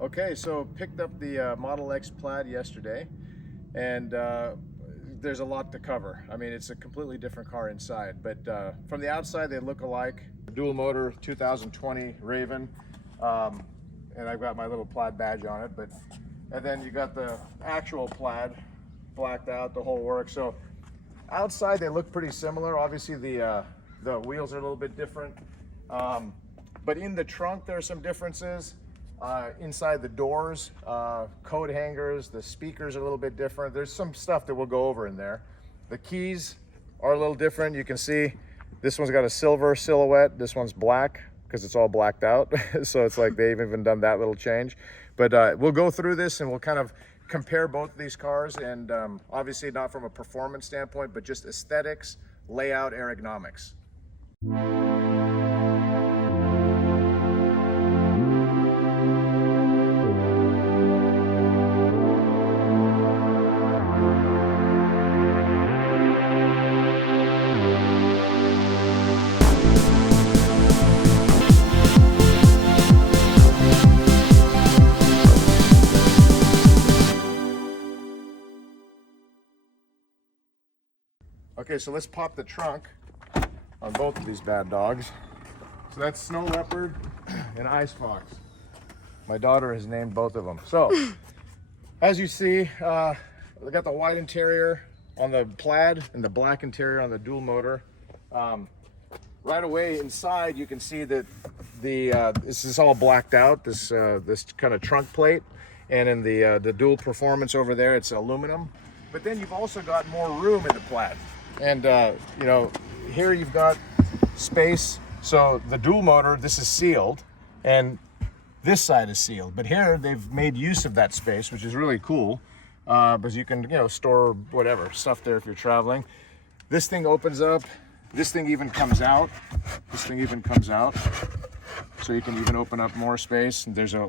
Okay, so picked up the Model X Plaid yesterday, and there's a lot to cover. I mean, it's a completely different car inside, but from the outside they look alike. Dual motor 2020 Raven, and I've got my little Plaid badge on it. And then you got the actual Plaid, blacked out, the whole works. So outside they look pretty similar. Obviously the wheels are a little bit different, but in the trunk there are some differences. Inside the doors, coat hangers, the speakers are a little bit different. There's some stuff that we'll go over in there. The keys are a little different. You can see this one's got a silver silhouette. This one's black because it's all blacked out. So it's like they've even done that little change. But we'll go through this and we'll kind of compare both of these cars, and obviously not from a performance standpoint, but just aesthetics, layout, ergonomics. Okay, so let's pop the trunk on both of these bad dogs. So that's Snow Leopard and Ice Fox. My daughter has named both of them. So, as you see, we got the white interior on the Plaid and the black interior on the dual motor. Right away inside, you can see that this is all blacked out. This kind of trunk plate, and in the dual performance over there, it's aluminum. But then you've also got more room in the Plaid. And you know, here you've got space. So the dual motor, this is sealed, and this side is sealed. But here they've made use of that space, which is really cool, because you can, you know, store whatever stuff there if you're traveling. This thing opens up. This thing even comes out. This thing even comes out, so you can even open up more space. And there's a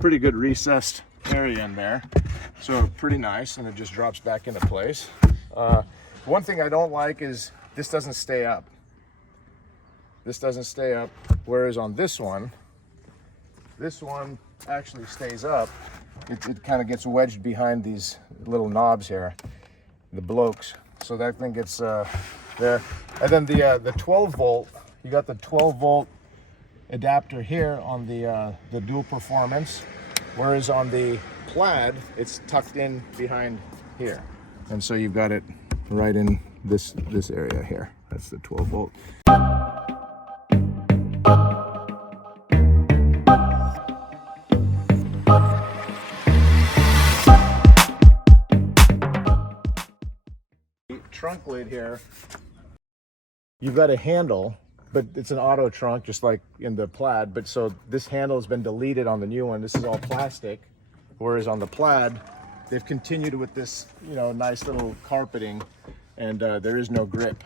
pretty good recessed area in there, so pretty nice, and it just drops back into place. One thing I don't like is this doesn't stay up. This doesn't stay up, whereas on this one actually stays up. It kind of gets wedged behind these little knobs here, the blokes. So that thing gets there. And then the 12 volt, you got the 12 volt adapter here on the dual performance, whereas on the Plaid, it's tucked in behind here. And so you've got it right in this area here. That's the 12 volt. The trunk lid here, you've got a handle, but it's an auto trunk just like in the Plaid. But so this handle has been deleted on the new one. This is all plastic, whereas on the Plaid they've continued with this, you know, nice little carpeting, and there is no grip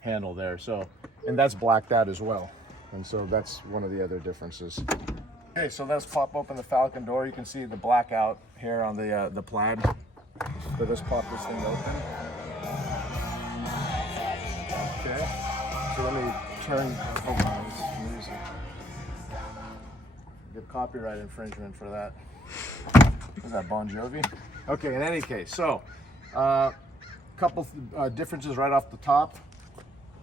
handle there. So, and that's blacked out as well. And so that's one of the other differences. Okay, so let's pop open the Falcon door. You can see the blackout here on the Plaid. So let's pop this thing open. Okay, so let me turn, hold on, this music. Get copyright infringement for that. Is that Bon Jovi? Okay, in any case, so couple differences right off the top.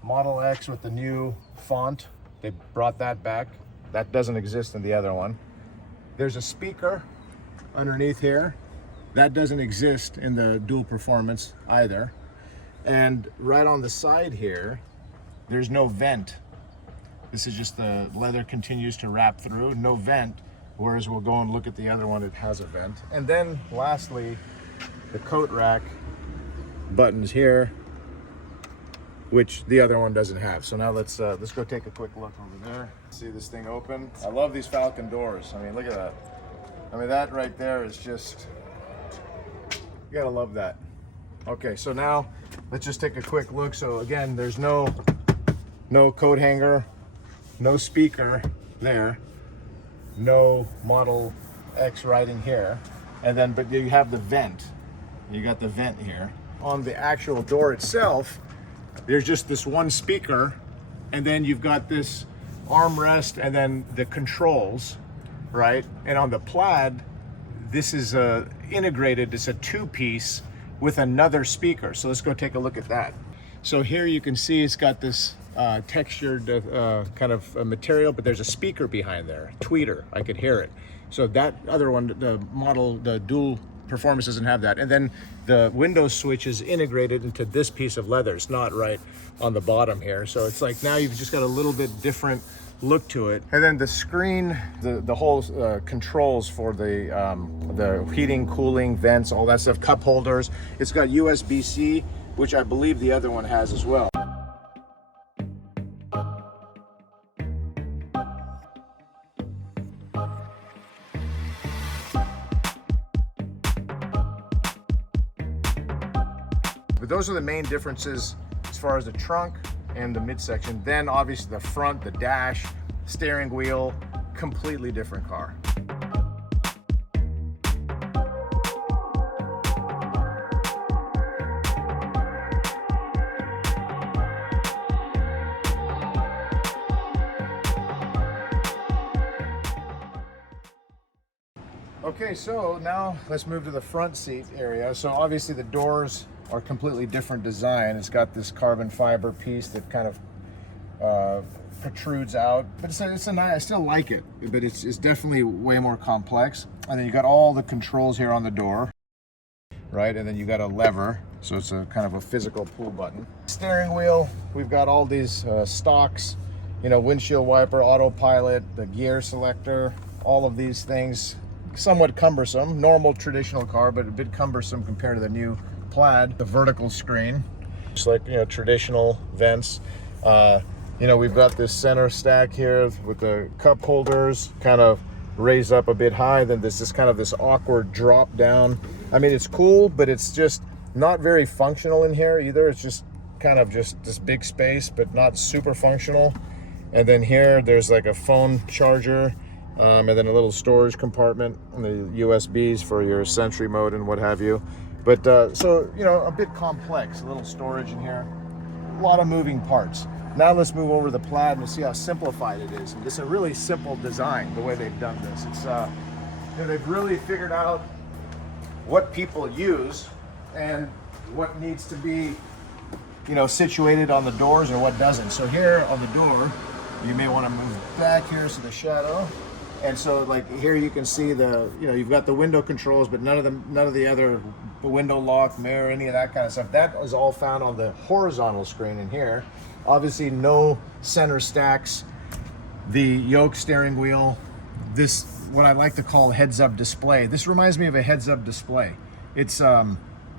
Model X with the new font, they brought that back. That doesn't exist in the other one. There's a speaker underneath here. That doesn't exist in the dual performance either. And right on the side here, there's no vent. This is just the leather continues to wrap through, no vent. Whereas we'll go and look at the other one, it has a vent. And then lastly, the coat rack buttons here, which the other one doesn't have. So now let's go take a quick look over there. See this thing open? I love these Falcon doors. I mean, look at that. I mean, that right there is just, you gotta love that. Okay, so now let's just take a quick look. So again, there's no coat hanger, no speaker there. No Model X writing here, and then but you have the vent. You got the vent here. On the actual door itself, there's just this one speaker, and then you've got this armrest and then the controls. right? And on the Plaid, this is integrated. It's a two-piece with another speaker. So let's go take a look at that. So here you can see it's got this textured kind of material, but there's a speaker behind there, tweeter. I could hear it. So that other one, the model, the dual performance doesn't have that. And then the window switch is integrated into this piece of leather. It's not right on the bottom here. So it's like now you've just got a little bit different look to it. And then the screen, the whole controls for the heating, cooling, vents, all that stuff, cup holders. It's got USB-C, which I believe the other one has as well. But those are the main differences as far as the trunk and the midsection. Then obviously the front, the dash, steering wheel, completely different car. Okay, so now let's move to the front seat area. So obviously the doors are completely different design. It's got this carbon fiber piece that kind of protrudes out, but it's a nice, I still like it, but it's definitely way more complex. And then you got all the controls here on the door, right? And then you got a lever, so it's a kind of a physical pull button. Steering wheel, we've got all these stocks, you know, windshield wiper, autopilot, the gear selector, all of these things. Somewhat cumbersome, normal traditional car, but a bit cumbersome compared to the new Plaid. The vertical screen, just like, you know, traditional vents. You know, we've got this center stack here with the cup holders kind of raised up a bit high. Then there's this kind of this awkward drop down. I mean, it's cool, but it's just not very functional in here either. It's just kind of just this big space, but not super functional. And then here, there's like a phone charger. And then a little storage compartment and the USBs for your Sentry mode and what have you. But so, you know, a bit complex, a little storage in here, a lot of moving parts. Now let's move over to the Plaid and see how simplified it is. And it's a really simple design, the way they've done this. It's, you know, they've really figured out what people use and what needs to be, you know, situated on the doors and what doesn't. So here on the door, you may want to move back here so the shadow. And so, like here, you can see the, you know, you've got the window controls, but none of the other window lock, mirror, any of that kind of stuff. That is all found on the horizontal screen in here. Obviously, no center stacks. The yoke steering wheel. This, what I like to call heads-up display. This reminds me of a heads-up display. It's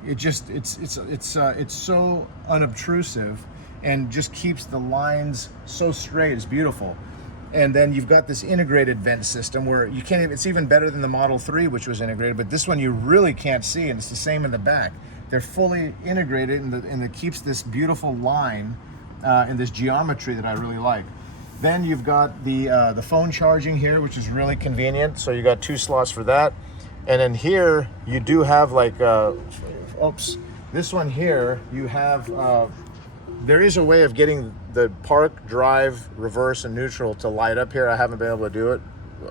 it's so unobtrusive and just keeps the lines so straight. It's beautiful. And then you've got this integrated vent system where you can't even, it's even better than the Model 3, which was integrated, but this one you really can't see, and it's the same in the back. They're fully integrated, and it keeps this beautiful line and this geometry that I really like. Then you've got the phone charging here, which is really convenient. So you got 2 slots for that. And then here you do have like, oops, this one here, you have, there is a way of getting the park, drive, reverse, and neutral to light up here. I haven't been able to do it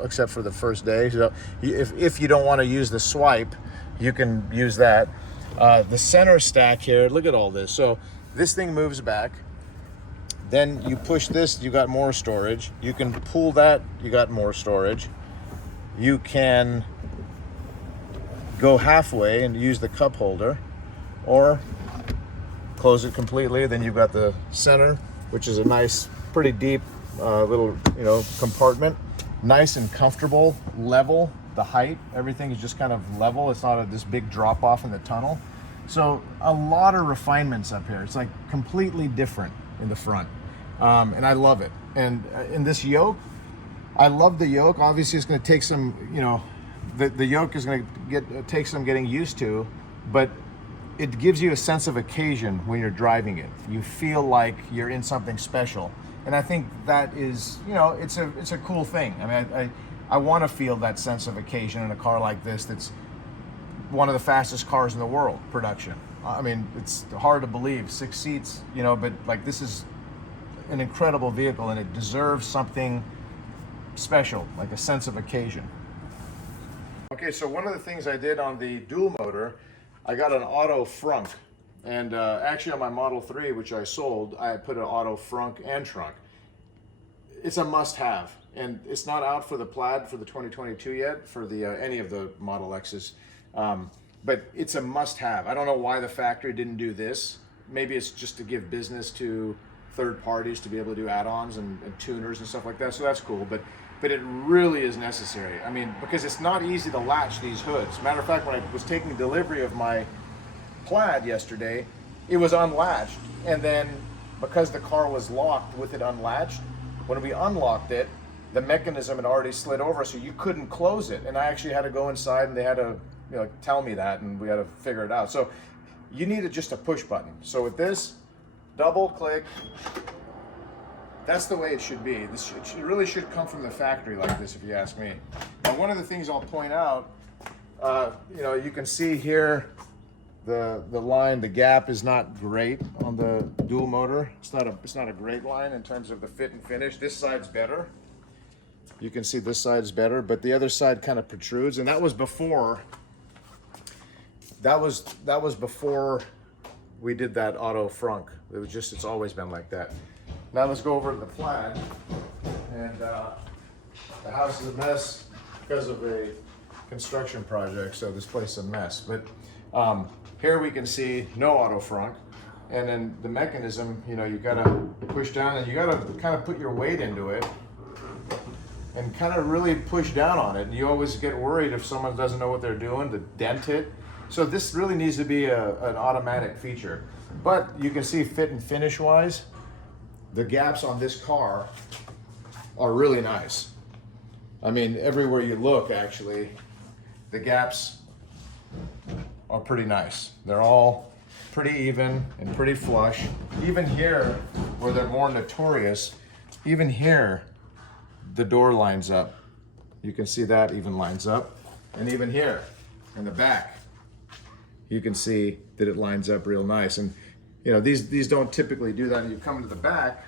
except for the first day. So if you don't want to use the swipe, you can use that. The center stack here, look at all this. So this thing moves back. Then you push this, you got more storage. You can pull that, you got more storage. You can go halfway and use the cup holder, or close it completely. Then you've got the center, which is a nice, pretty deep little, you know, compartment. Nice and comfortable, level, the height, everything is just kind of level. It's not this big drop off in the tunnel. So a lot of refinements up here. It's like completely different in the front. And I love it. And in this yoke, I love the yoke. Obviously it's gonna take some, you know, the yoke is gonna take some getting used to, but it gives you a sense of occasion when you're driving it. You feel like you're in something special. And I think that is, you know, it's a cool thing. I mean, I want to feel that sense of occasion in a car like this that's one of the fastest cars in the world, production. I mean, it's hard to believe, 6 seats, you know, but like this is an incredible vehicle and it deserves something special, like a sense of occasion. Okay, so one of the things I did on the dual motor, I got an auto frunk. And actually on my Model 3, which I sold, I put an auto frunk and trunk. It's a must-have, and it's not out for the Plaid for the 2022 yet, for the any of the Model X's, but it's a must-have. I don't know why the factory didn't do this. Maybe it's just to give business to third parties to be able to do add-ons and tuners and stuff like that, so that's cool, but it really is necessary. I mean, because it's not easy to latch these hoods. Matter of fact, when I was taking delivery of my Plaid yesterday, it was unlatched, and then because the car was locked with it unlatched, when we unlocked it, the mechanism had already slid over, so you couldn't close it. And I actually had to go inside, and they had to, you know, tell me that, and we had to figure it out. So you needed just a push button. So with this, double click. That's the way it should be. It really should come from the factory like this, if you ask me. Now, one of the things I'll point out, you know, you can see here, the line, the gap is not great on the dual motor. It's not a great line in terms of the fit and finish. This side's better. You can see this side's better, but the other side kind of protrudes, and that was before. That was before we did that auto frunk. It was just, it's always been like that. Now let's go over to the Plaid, and the house is a mess because of a construction project, so this place is a mess. But here we can see no auto frunk, and then the mechanism, you know, you gotta push down, and you gotta kind of put your weight into it and kind of really push down on it. And you always get worried if someone doesn't know what they're doing to dent it. So this really needs to be an automatic feature. But you can see fit and finish wise, the gaps on this car are really nice. I mean, everywhere you look, actually, the gaps are pretty nice. They're all pretty even and pretty flush. Even here, where they're more notorious, even here, the door lines up. You can see that even lines up. And even here, in the back, you can see that it lines up real nice. And you know, these don't typically do that. And you come into the back,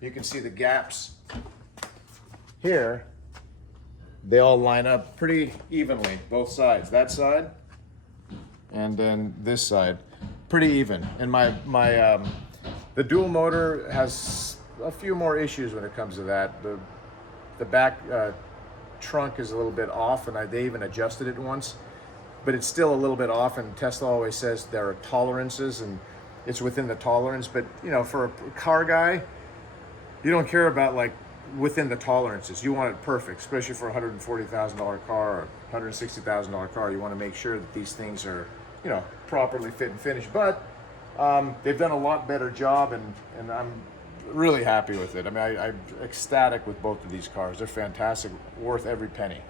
you can see the gaps here. They all line up pretty evenly, both sides. That side, and then this side, pretty even. And the dual motor has a few more issues when it comes to that. The back trunk is a little bit off, and they even adjusted it once, but it's still a little bit off, and Tesla always says there are tolerances, and it's within the tolerance. But you know, for a car guy, you don't care about like within the tolerances. You want it perfect, especially for a $140,000 car or $160,000 car. You want to make sure that these things are, you know, properly fit and finished. But they've done a lot better job, and I'm really happy with it. I mean, I'm ecstatic with both of these cars. They're fantastic, worth every penny.